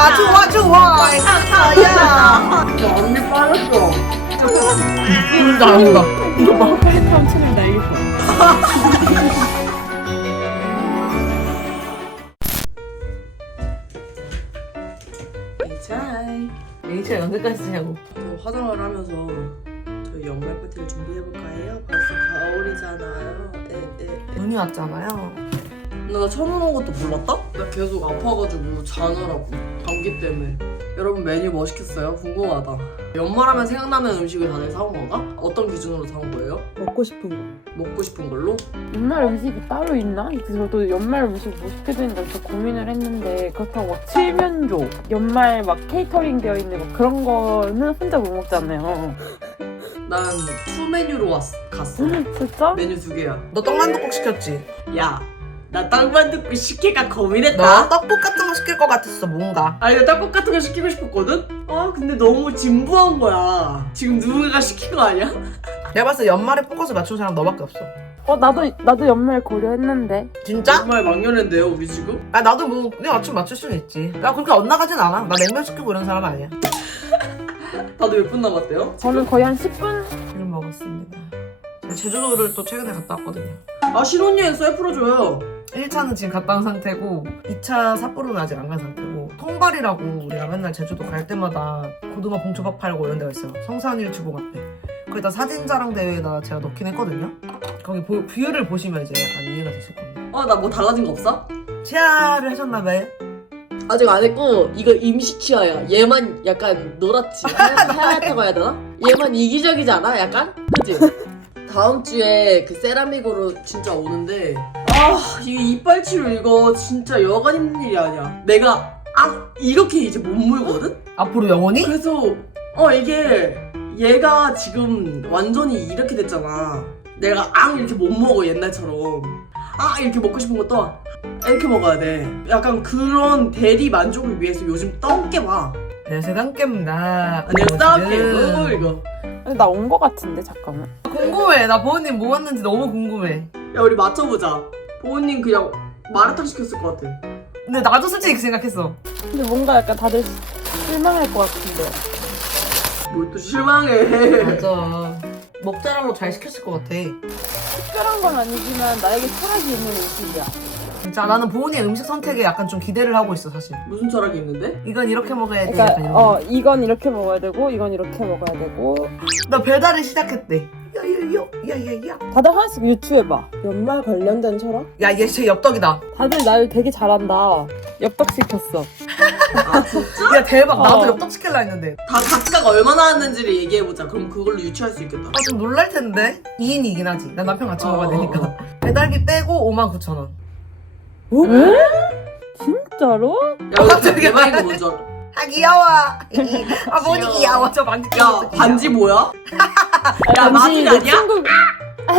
아 좋아 좋아. 야. 언니 빠졌어. 잘한다. 이거 봐. 헬리콥터 치면 날릴 거야. 에이차이. H가 언제까지 쓰냐고. 저 화장을 하면서 저희 연말 파티를 준비해볼까 해요. 벌써 가을이잖아요. 눈이 왔잖아요. 나 처음 오는 것도 몰랐다? 나 계속 아파가지고 자느라고 감기 때문에. 여러분 메뉴 뭐 시켰어요? 궁금하다. 연말하면 생각나는 음식을 다들 사온 건가? 어떤 기준으로 사온 거예요? 먹고 싶은 거. 먹고 싶은 걸로? 연말 음식이 따로 있나? 그래서 저도 연말 음식 뭐 시켜야 되는지 또 고민을 했는데 그렇다고 막 칠면조, 연말 막 케이터링 되어 있는 막 그런 거는 혼자 못 먹잖아요. 난 투 메뉴로 갔어. 진짜? 메뉴 2개야. 너 떡만둣국 시켰지? 야, 나 떡만둣국 시킬까 너 고민했다. 떡국 같은 거 시킬 것 같았어 뭔가. 아니 나 떡국 같은 거 시키고 싶었거든? 아 근데 너무 진부한 거야. 지금 누군가가 시킨 거 아니야? 내가 봤을 때 연말에 포커스 맞춘 사람 너밖에 없어. 나도 연말 고려했는데. 진짜? 정말 망연한데요 우리 지금? 아 나도 뭐 그냥 맞출 수는 있지. 나 그렇게 엇나가진 않아. 나 냉면 시키고 이런 사람 아니야. 다들 몇 분 남았대요? 저는 거의 한 10분? 를 먹었습니다. 제가 제주도를 또 최근에 갔다 왔거든요. 아 신혼여행 썰 풀어줘요. 1차는 지금 갔다 온 상태고 2차 삿포로는 아직 안 간 상태고 통발이라고 우리가 맨날 제주도 갈 때마다 고등어 봉초밥 팔고 이런 데가 있어요. 성산일 주봉 앞에. 거기다 사진자랑 대회에다 제가 넣긴 했거든요. 거기 뷰를 보시면 이제 약간 이해가 되실 겁니다. 나 뭐 달라진 거 없어? 치아를 하셨나봐요? 아직 안 했고 이거 임시 치아야. 얘만 약간 노랗지. 하얗다고 해야 되나? 얘만 이기적이지 않아? 약간? 그치? 다음 주에 그 세라믹으로 진짜 오는데 이게 이빨 치료 이거 진짜 여간 힘든 일이 아니야. 내가 이렇게 이제 못 물거든? 앞으로 영원히? 그래서 이게 얘가 지금 완전히 이렇게 됐잖아. 내가 이렇게 못 먹어 옛날처럼. 이렇게 먹고 싶은 것도 이렇게 먹어야 돼. 약간 그런 대리 만족을 위해서 요즘 떡게 봐. 안녕하세요 깜깨입니다. 내가 떡게 이거. 근데 나 온 거 같은데 잠깐만. 궁금해. 나 보은님 뭐 왔는지 너무 궁금해. 야 우리 맞춰보자. 보은님 그냥 마라탕 시켰을 것 같아. 근데 나도 솔직히 그 생각했어. 근데 뭔가 약간 다들 실망할 것 같은데. 뭘 또 실망해. 맞아. 먹자라고 잘 시켰을 것 같아. 특별한 건 아니지만 나에게 철학이 있는 음식이야. 진짜 나는 보은이의 음식 선택에 약간 좀 기대를 하고 있어 사실. 무슨 철학이 있는데? 이건 이렇게 먹어야 돼. 약간 이런 그러니까 거. 이건 이렇게 먹어야 되고 이건 이렇게 먹어야 되고. 나 배달을 시작했대. 야야야. 다들 하나씩 유추해봐. 연말 관련된 철학? 야 얘 진짜 엽떡이다. 다들 날 되게 잘한다. 엽떡 시켰어. 진짜? 야 대박. 나도 어. 엽떡 시킬라 했는데. 다 각각 얼마나 왔는지를 얘기해보자. 그럼 그걸로 유추할 수 있겠다. 좀 놀랄 텐데. 2인이긴 하지. 난 남편 같이 먹어야 되니까. 어. 배달비 빼고 59,000원. 왜? 진짜로? 야 갑자기 내 말이 뭔지 알아? 아 귀여워. 아 뭐니 귀여워. 저 반지 귀여워. 야 반지 뭐야? 야, 반지 마진 내 아니야?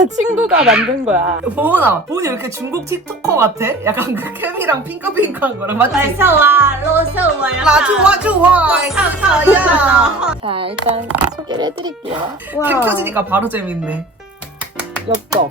친구가 만든 거야. 보은아. 보은이 왜 이렇게 중국 틱토커 같아? 약간 그 캠이랑 핑크핑크한 거랑 맞지? 와, 로서 와야. 나 좋아. 야. 자 일단 소개를 해드릴게요. 캠 켜지니까 바로 재밌네. 엽떡.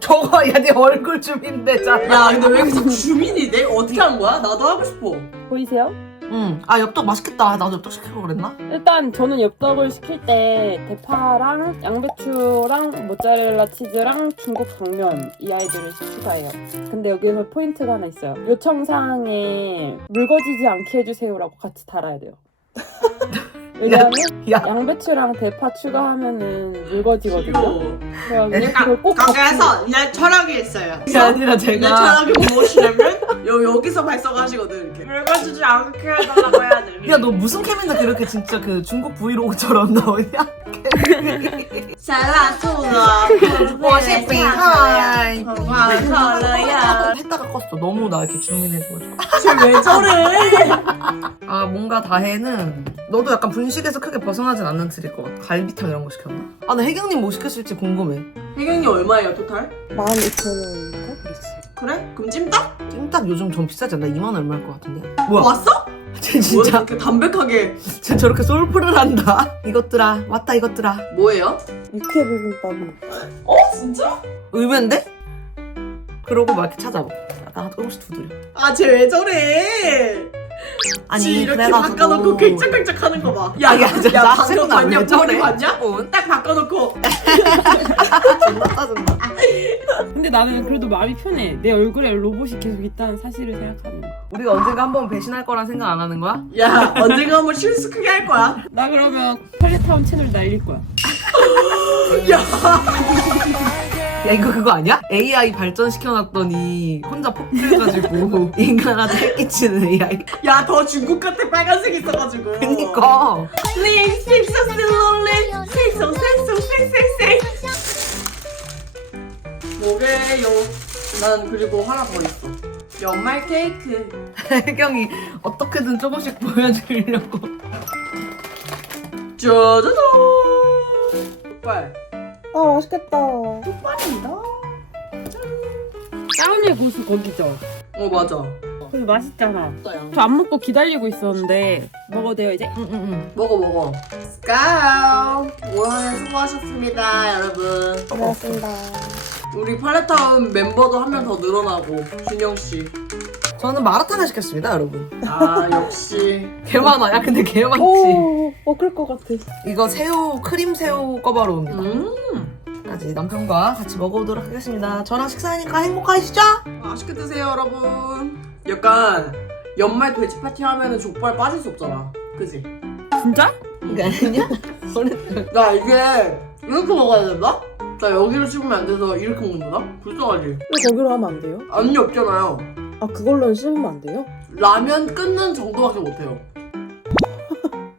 저거 야 네 얼굴 줌인데잖아. 야 근데 왜 계속 주민이 돼? 어떻게 한 거야? 나도 하고 싶어. 보이세요? 응. 아 엽떡 맛있겠다. 나도 엽떡 시키고 그랬나? 일단 저는 엽떡을 시킬 때 대파랑 양배추랑 모짜렐라 치즈랑 중국 당면 이 아이들을 추가해요. 근데 여기서 포인트가 하나 있어요. 요청사항에 묽어지지 않게 해주세요라고 같이 달아야 돼요. 왜냐하면 야. 양배추랑 대파 추가하면은 묽어지거든요. 귀여워. 그래서 그걸 꼭 거기에서 내 철학이 있어요. 그게 아니라 내 제가 철학이 무엇이냐면 여기서 발성하시거든 이렇게. 늙어지지 않게 해달라고 해야 돼. 야 너 무슨 캠인데 그렇게 진짜 그 중국 브이로그처럼 나오냐? 살라투라. 하이. 와서러야. 했다가 껐어. 너무 나 이렇게 주민해줘가지고. 쟤왜 저래? 아 뭔가 다해는 너도 약간 분식에서 크게 벗어나진 않는 틀일 것 같아. 갈비탕 이런 거 시켰나? 아 나 혜경님 뭐 시켰을지 궁금해. 혜경이 얼마예요 토탈? 12,000원인가 그랬어요. 그래? 그럼 찜닭? 찜닭 요즘 좀 비싸지 않나? 2만 원 얼마일 것 같은데? 뭐야? 왔어? 쟤 뭐야 진짜 이렇게 담백하게. 쟤 저렇게 솔플을 한다. 이것들아 왔다 이것들아. 뭐예요? 육회 비빔밥. 진짜? 의외인데? 그러고 막 이렇게 찾아봐. 약간 조금씩 두드려. 쟤 왜 저래? 지 이렇게 그래가지고. 바꿔놓고 꽹짝꽹짝 하는 거 봐. 야, 야 방금 짜증나. 봤냐? 왜 저래? 머리 봤냐? 딱 바꿔놓고. 존나 짜증나. 근데 나는 그래도 마음이 편해. 내 얼굴에 로봇이 계속 있다는 사실을 생각하면. 우리가 언젠가 한번 배신할 거란 생각 안 하는 거야? 야 언젠가 한번 실수 크게 할 거야. 나 그러면 팔레타운 채널 날릴 거야. 야. 야 이거 그거 아니야? AI 발전시켜놨더니 혼자 폭주해가지고 인간한테 해끼치는 AI. 야 더 중국 같아 빨간색 있어가지고. 그니까. Please fix us slowly. Fix us, fix us, fix, fix, fix. 뭐게요? 난 그리고 하나 더 있어. 연말 케이크. 혜경이 어떻게든 조금씩 보여주려고. 짜자잔. 족발. 아 맛있겠다. 족발입니다. 싸움의 고수 거기죠. 맞아. 근데 맛있잖아. 저 안 먹고 기다리고 있었는데 먹어도 돼요 이제? 응응응. 먹어. 스카우. 오늘 수고하셨습니다 여러분. 고맙습니다. 우리 팔레타운 멤버도 한 명 더 늘어나고 준영 씨. 저는 마라탕을 시켰습니다, 여러분. 아 역시. 개 많아. 야 근데 개 많지. 오, 먹을 것 같아. 이거 새우 크림 새우 꺼바로우입니다. 음. 까지 남편과 같이 먹어보도록 하겠습니다. 저랑 식사하니까 행복하시죠? 맛있게 드세요 여러분. 약간 연말 돼지 파티 하면은 족발 빠질 수 없잖아. 그지? 진짜? 이게 아니냐? 나 이게 이렇게 먹어야 된다? 나 여기로 씹으면 안 돼서 이렇게 먹는다? 불쌍하지? 왜 거기로 하면 안 돼요? 앞니 없잖아요. 아 그걸로는 씹으면 안 돼요? 라면 끊는 정도밖에 못해요.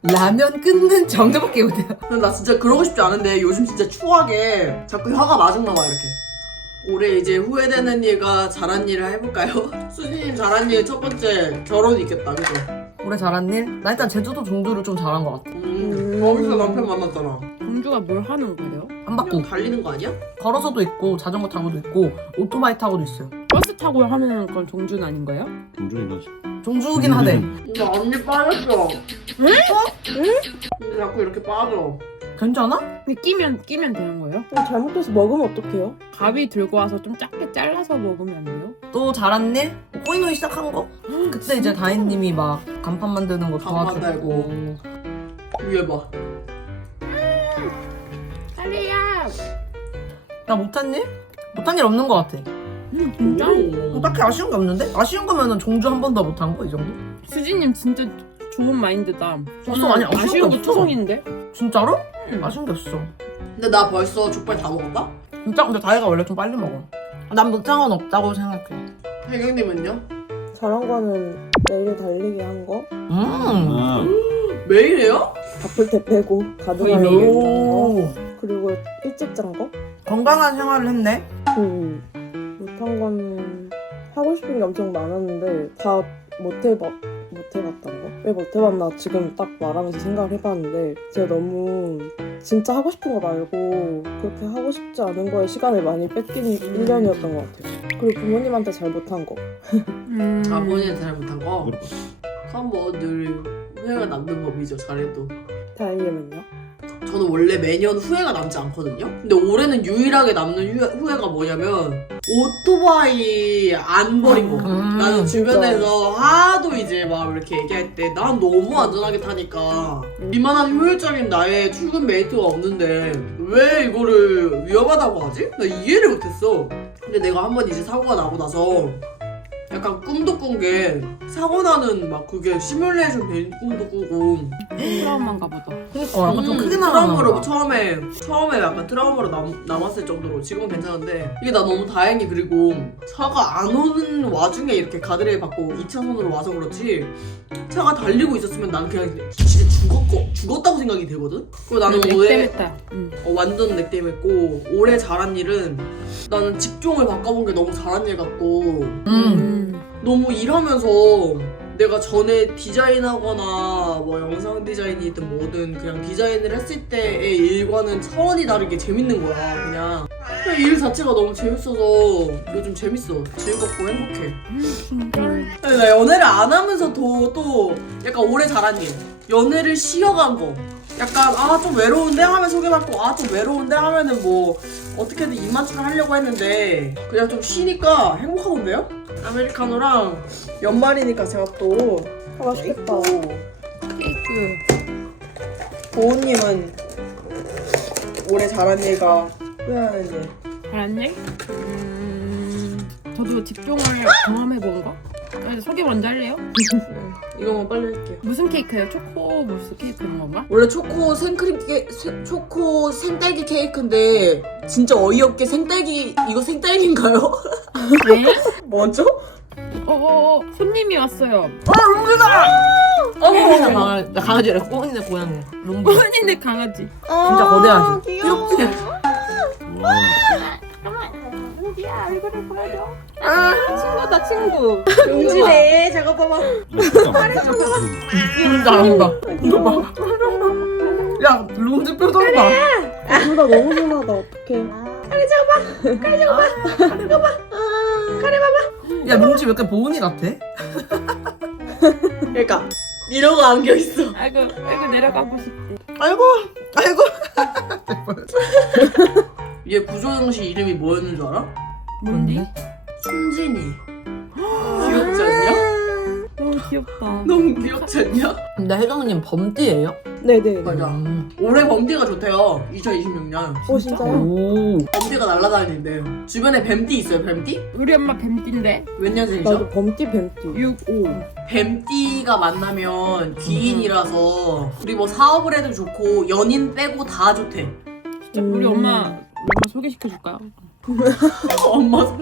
라면 끊는 정도밖에 못해요. 근데 나 진짜 그러고 싶지 않은데 요즘 진짜 추하게 자꾸 혀가 마중나와 이렇게. 올해 이제 후회되는 일과 잘한 일을 해볼까요? 수진님 잘한 일 첫 번째 결혼이 있겠다 그죠? 올해 잘한 일? 나 일단 제주도 종주를 좀 잘한 것 같아. 거기서 남편 만났잖아. 공주가 뭘 하는 거예요? 한 바퀴 그냥 달리는 거 아니야? 걸어서도 있고 자전거 타고도 있고 오토바이 타고도 있어요. 버스 타고 하면 그건 종주는 아닌 거예요? 공주인 거지. 종주긴 하대. 근데 언니 빠졌어. 응? 근데 자꾸 이렇게 빠져. 괜찮아? 근데 끼면 되는 거예요? 그럼 잘못해서 먹으면 어떡해요? 가위 들고 와서 좀 작게 잘라서 먹으면 안 돼요? 또 잘한 일? 코인호이 시작한 거? 그때 이제 다인님이 막 간판 만드는 거 간판 도와주고. 달고. 위에 봐. 빨리야! 나 못한 일? 못한 일 없는 것 같아. 진짜? 오. 딱히 아쉬운 게 없는데? 아쉬운 거면은 종주 한 번 더 못한 거 이 정도? 수진님 진짜 좋은 마인드다. 없어, 아니, 아쉬운 아쉬운 게 거 없어. 투성인데? 진짜로? 응. 아쉬운 게 없어. 근데 나 벌써 족발 다 먹었다? 진짜 근데 다이가 원래 좀 빨리 먹어. 난 못한 건 없다고 생각해. 혜경님은요? 잘한 거는 매일 달리기 한 거. 아, 매일 해요? 바쁠 때 빼고 거의 가능하면 매일. 오. 그리고 일찍 잔 거. 건강한 생활을 했네. 못한 거는 하고 싶은 게 엄청 많았는데 다 못해봤던 거? 왜 못해봤나 지금 딱 말하면서 생각을 해봤는데 제가 너무 진짜 하고 싶은 거 말고 그렇게 하고 싶지 않은 거에 시간을 많이 뺏긴 1년이었던 것 같아요. 그리고 부모님한테 잘 못한 거. 아 본인이 잘못한 거? 그럴 것 그럼 뭐 늘 후회가 남는 법이죠 잘해도. 다행이면요. 저는 원래 매년 후회가 남지 않거든요? 근데 올해는 유일하게 남는 후회가 뭐냐면 오토바이 안 버린 거. 나는 주변에서 하도 이제 막 이렇게 얘기할 때 난 너무 안전하게 타니까 이만한 효율적인 나의 출근 메이트가 없는데 왜 이거를 위험하다고 하지? 나 이해를 못했어. 근데 내가 한번 이제 사고가 나고 나서 약간 꿈도 꾼 게 사고 나는 막 그게 시뮬레이션 된 꿈도 꾸고 트라우마인가 보다. 그러니까 약간 좀 크게 트라우마로 나가나 처음에 약간 트라우마로 남았을 정도로 지금은 괜찮은데 이게 나 너무 다행히 그리고 차가 안 오는 와중에 이렇게 가드레일 받고 2차선으로 와서 그렇지 차가 달리고 있었으면 나는 그냥 진짜 죽었다고 생각이 되거든? 그리고 나는 올해 넥댐했다. 완전 넥댐했고 올해 잘한 일은 나는 직종을 바꿔본 게 너무 잘한 일 같고 너무 일하면서 내가 전에 디자인하거나 뭐 영상 디자인이든 뭐든 그냥 디자인을 했을 때의 일과는 차원이 다르게 재밌는 거야 그냥 일 자체가 너무 재밌어서 요즘 재밌어 즐겁고 행복해. 근데 나 연애를 안 하면서도 또 약간 오래 잘한 일 연애를 쉬어간 거 약간 아 좀 외로운데 하면 소개받고 아 좀 외로운데 하면은 뭐 어떻게든 입맞춤을 하려고 했는데 그냥 좀 쉬니까 행복하던데요? 아메리카노랑 연말이니까 제가 또 맛있겠다. 케이크. 보호님은 올해 잘한 일과 후회하는 일. 잘했네? 저도 직종을 경험해본 거? 소개 먼저 할래요? 이거만 빨리 할게요. 무슨 케이크예요? 초코 무스 케이크 이런 건가? 원래 초코 초코 생딸기 케이크인데 진짜 어이없게 생딸기 이거 생딸기인가요? 네? 뭐죠? 손님이 왔어요. 꽁이네 강아지래. 꽁이네 고양이. 롱비. 손인데 강아지. 진짜 거대하지. 귀여워. 이렇게. 와. 야 얼굴을 보여줘. 친구다 친구. 용지네. 저거 봐봐. 잘한다. 이거 봐. 야 롱지 표정 봐. 둘 다 너무 순하다. 어떡해. 야 롱지 왜 이렇게 보은이 같아? 그러니까 이러고 안겨 있어. 아이고 내려가고 싶대. 아이고. 얘 구조영 씨 이름이 뭐였는 줄 알아? 뭔디? 순진이. 귀엽지 않냐? 너무 귀엽다. 너무 귀엽지 않냐? 근데 혜경님 범띠예요? 네네. 맞아. 올해 범띠가 좋대요. 2026년. 오 진짜요? 오. 범띠가 날아다니는데요. 주변에 뱀띠 있어요, 뱀띠? 우리 엄마 뱀띠인데 몇 년생이죠? 나도 범띠 뱀띠. 65. 뱀띠가 만나면 귀인이라서 우리 뭐 사업을 해도 좋고 연인 빼고 다 좋대. 진짜 우리 엄마 소개시켜줄까요? 엄마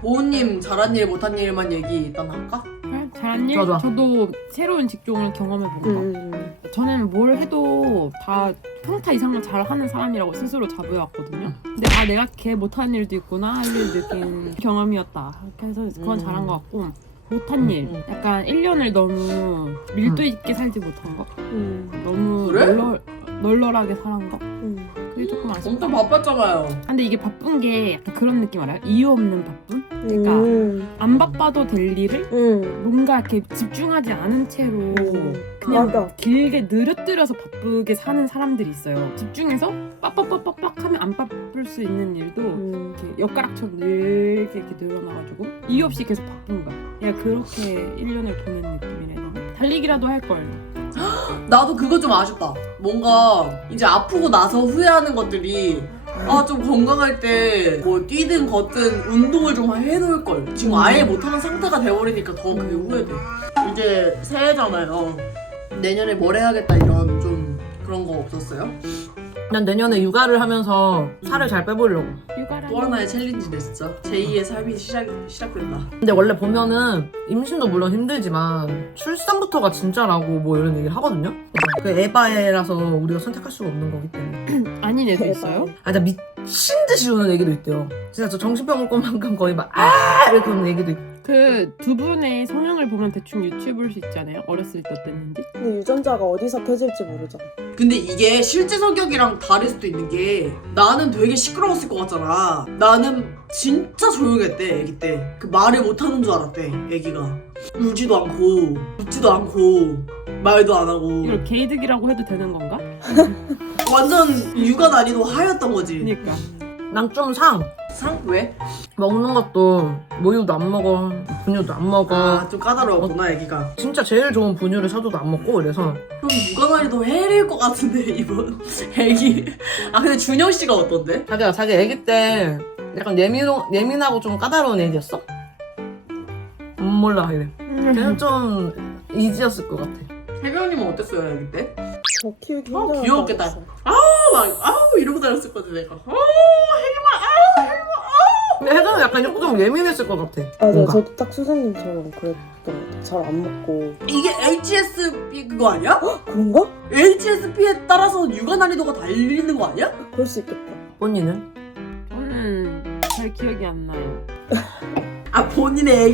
보은님 잘한 일 못한 일만 얘기 일단 할까? 네, 잘한 일? 좋아. 저도 새로운 직종을 경험해본 거. 저는 뭘 해도 다 평타 이상은 잘하는 사람이라고 스스로 자부해왔거든요. 근데 내가 걔 못하는 일도 있구나 할 일 느낀 경험이었다. 그래서 그건 잘한 것 같고 못한 일, 약간 1년을 너무 밀도 있게 살지 못한 거, 너무 그래? 널널하게 살은 거, 그게 조금 아쉽다. 엄청 바빴잖아요. 근데 이게 바쁜 게 약간 그런 느낌 알아요? 이유 없는 바쁨? 그러니까 안 바빠도 될 일을 뭔가 이렇게 집중하지 않은 채로 그냥 맞아. 길게 늘어뜨려서 바쁘게 사는 사람들이 있어요. 집중해서 빡빡빡빡빡 하면 안 바쁠 수 있는 일도 이렇게 엿가락처럼 늘게 이렇게 늘어나가지고 이유 없이 계속 바쁜 거야. 그냥 그렇게 1년을 보낸 느낌이라 해야 되나? 달리기라도 할걸. 나도 그거 좀 아쉽다. 뭔가 이제 아프고 나서 후회하는 것들이 좀 건강할 때 뭐 뛰든 걷든 운동을 좀 해놓을 걸. 지금 아예 못하는 상태가 돼버리니까 더 그게 후회돼. 이제 새해잖아요. 내년에 뭘 해야겠다 이런 좀 그런 거 없었어요? 난 내년에 육아를 하면서 살을 잘 빼보려고. 육아라. 또 하나의 챌린지네 진짜. 제2의 삶이 시작된다. 근데 원래 보면은 임신도 물론 힘들지만 출산부터가 진짜라고 뭐 이런 얘기를 하거든요. 그 에바에라서 우리가 선택할 수가 없는 거기 때문에. 아닌 애도 있어요? 아, 진짜 미친 듯이 우는 애기도 있대요. 진짜 저 정신병 올 것만큼 거의 막 이렇게 우는 애기도 있고. 그 두 분의 성향을 보면 대충 유추해볼 수 있잖아요. 어렸을 때 어땠는지. 근데 유전자가 어디서 켜질지 모르잖아. 근데 이게 실제 성격이랑 다를 수도 있는 게 나는 되게 시끄러웠을 것 같잖아. 나는 진짜 조용했대 애기 때. 그 말을 못하는 줄 알았대 애기가. 울지도 않고 웃지도 않고 말도 안 하고 이걸 게이득이라고 해도 되는 건가? 완전 육아 난이도 하였던 거지. 그니까. 난 좀 상. 상? 왜? 먹는 것도 모유도 안 먹어. 분유도 안 먹어. 좀 까다로웠구나 애기가. 진짜 제일 좋은 분유를 사줘도 안 먹고 이래서. 그럼 육아 난이도 해릴 것 같은데 이번 애기. 근데 준영 씨가 어떤데? 자기 애기 때 약간 예민하고 좀 까다로운 애기였어? 몰라 이래. 걔는 좀 이지였을 것 같아. 혜경님은 어땠어요 애기 때? 저 키우기 힘들어. 귀여웠겠다. 이러고 다녔을 것 같아 내가. 근데 혜정은 약간 좀 예민했을 것 같아. 맞아, 뭔가. 저도 딱 수생님처럼 그랬던 것 같아. 잘 안 먹고. 이게 HSP 그거 아니야? 그런가? HSP에 따라서 육아 난이도가 달리는 거 아니야? 그럴 수 있겠다. 본인은? 저는 잘 기억이 안 나요. 본인의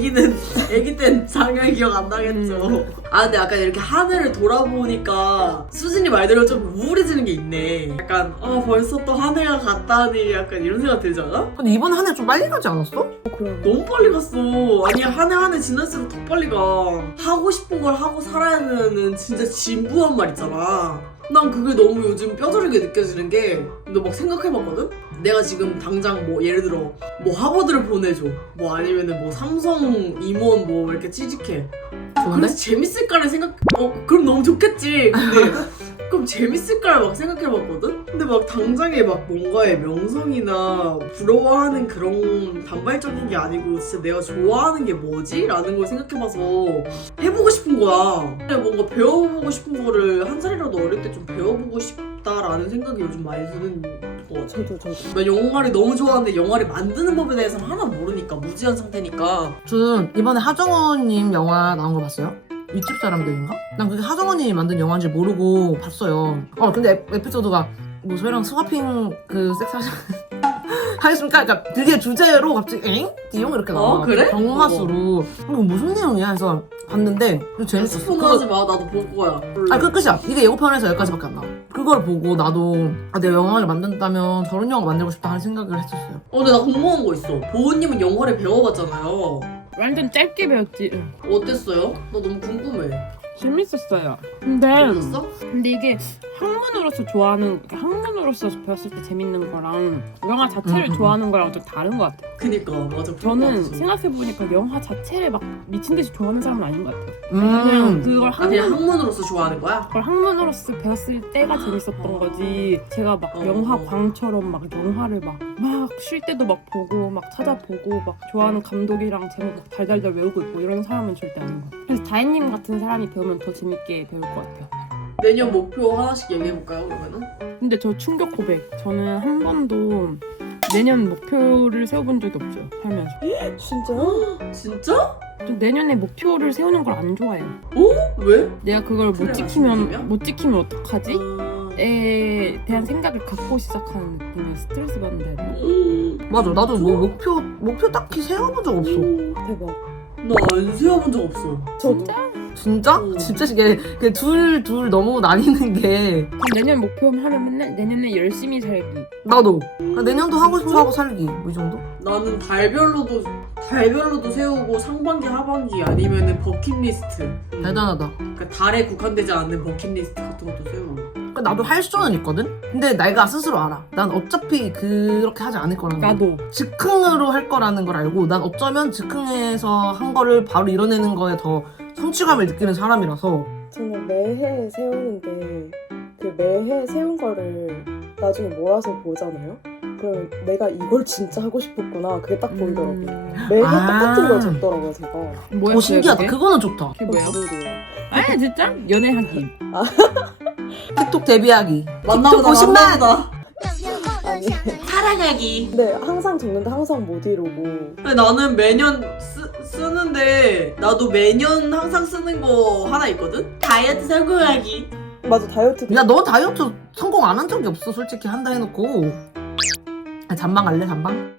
애기 땐 당연히 기억 안 나겠죠. 근데 약간 이렇게 한 해를 돌아보니까 수진이 말대로 좀 우울해지는 게 있네. 약간 벌써 또 한 해가 갔다니 약간 이런 생각 들지 않아? 근데 이번 한 해 좀 빨리 가지 않았어? 그럼. 너무 빨리 갔어. 아니 한 해 지날수록 더 빨리 가. 하고 싶은 걸 하고 살아야 되는 진짜 진부한 말 있잖아. 난 그게 너무 요즘 뼈저리게 느껴지는 게 너 막 생각해봤거든? 내가 지금 당장 뭐 예를 들어 뭐 하버드를 보내줘 뭐 아니면은 뭐 삼성 임원 뭐 이렇게 취직해 좋은데? 그래서 재밌을까를 그럼 너무 좋겠지. 근데 그럼 재밌을까를 막 생각해봤거든? 근데 막 당장에 막 뭔가의 명성이나 부러워하는 그런 단발적인 게 아니고 진짜 내가 좋아하는 게 뭐지? 라는 걸 생각해봐서 해보고 싶은 거야. 근데 뭔가 배워보고 싶은 거를 한 살이라도 어릴 때 좀 배워보고 싶다라는 생각이 요즘 많이 드는 것 같아. 저도. 나 영화를 너무 좋아하는데 영화를 만드는 법에 대해서는 하나 모르니까 무지한 상태니까. 저는 이번에 하정우님 영화 나온 거 봤어요? 윗집 사람들인가? 난 그게 하정우님이 만든 영화인지 모르고 봤어요. 근데 에피소드가 뭐 저희랑 스와핑 그 섹스하자 하겠습니까? 그러니까 되게 주제로 갑자기 엥? 띠용 이렇게 나와. 그래? 병맛으로. 이거 무슨 내용이야? 해서 봤는데 재밌었어. 스포는 하지 마. 나도 볼 거야. 그 끝이야. 이게 예고편에서 여기까지밖에 안 나와. 그걸 보고 나도 내가 영화를 만든다면 저런 영화 만들고 싶다 하는 생각을 했었어요. 근데 나 궁금한 거 있어. 보은님은 영화를 배워봤잖아요. 완전 짧게 배웠지. 어땠어요? 나 너무 궁금해. 재밌었어요. 근데 재밌었어? 이게 학문으로서 좋아하는 학문으로서 배웠을 때 재밌는 거랑 영화 자체를 좋아하는 거랑 좀 다른 것 같아요. 그니까 맞아. 저는 생각해보니까 영화 자체를 막 미친 듯이 좋아하는 사람은 아닌 것 같아요. 그냥 그걸 그냥 학문으로서 좋아하는 거야? 그걸 학문으로서 배웠을 때가 재밌었던 거지. 제가 막 영화 광처럼 막 영화를 막 쉴 때도 막 보고 막 찾아보고 막 좋아하는 감독이랑 제목 막 달달달 외우고 있고 이런 사람은 절대 아닌 것 같아요. 그래서 다혜님 같은 사람이 배우면 더 재밌게 배울 것 같아요. 내년 목표 하나씩 얘기해볼까요 그러면은? 근데 저 충격 고백. 저는 한 번도 내년 목표를 세워본 적이 없어요. 살면서. 진짜요? 진짜? 좀 내년에 목표를 세우는 걸 안 좋아해요. 왜? 내가 그걸 그래, 못 지키면 어떡하지? 아... 에 대한 생각을 갖고 시작하는 느낌에 스트레스 받는데. 맞아. 나도 뭐 목표 딱히 세워본 적 없어. 대박. 나 안 세워본 적 없어. 저도. 진짜? 진짜 이게 둘 너무 나뉘는 게 내년 목표 하면 맨날 내년에 열심히 살기. 나도 내년도 하고 싶은 거 하고 살기 뭐 이 정도? 나는 달별로도 세우고 상반기 하반기 아니면은 버킷리스트. 대단하다. 그러니까 달에 국한되지 않는 버킷리스트 같은 것도 세우고. 그러니까 나도 할 수는 있거든? 근데 내가 스스로 알아. 난 어차피 그렇게 하지 않을 거라는 거. 나도. 즉흥으로 할 거라는 걸 알고 난 어쩌면 즉흥해서 한 거를 바로 이뤄내는 거에 더 성취감을 느끼는 사람이라서. 저는 매해 세우는데 그 매해 세운 거를 나중에 몰아서 보잖아요. 그럼 내가 이걸 진짜 하고 싶었구나. 그게 딱 보이더라고요. 매해 똑같은 걸 적더라고요, 제가. 뭐야? 오 신기하다. 그게? 그거는 좋다. 그게 뭐야? 모르겠어요. 아 진짜? 연애하기. 틱톡 데뷔하기. 만나보다 50만! 만나보다 아니, 살아가기. 근데 항상 적는데 항상 못 이루고. 근데 나는 매년 쓰는데 나도 매년 항상 쓰는 거 하나 있거든? 다이어트 성공하기. 맞아, 다이어트도. 야, 너 다이어트 성공 안 한 적이 없어. 솔직히 한다 해놓고. 잠방 갈래? 잠방?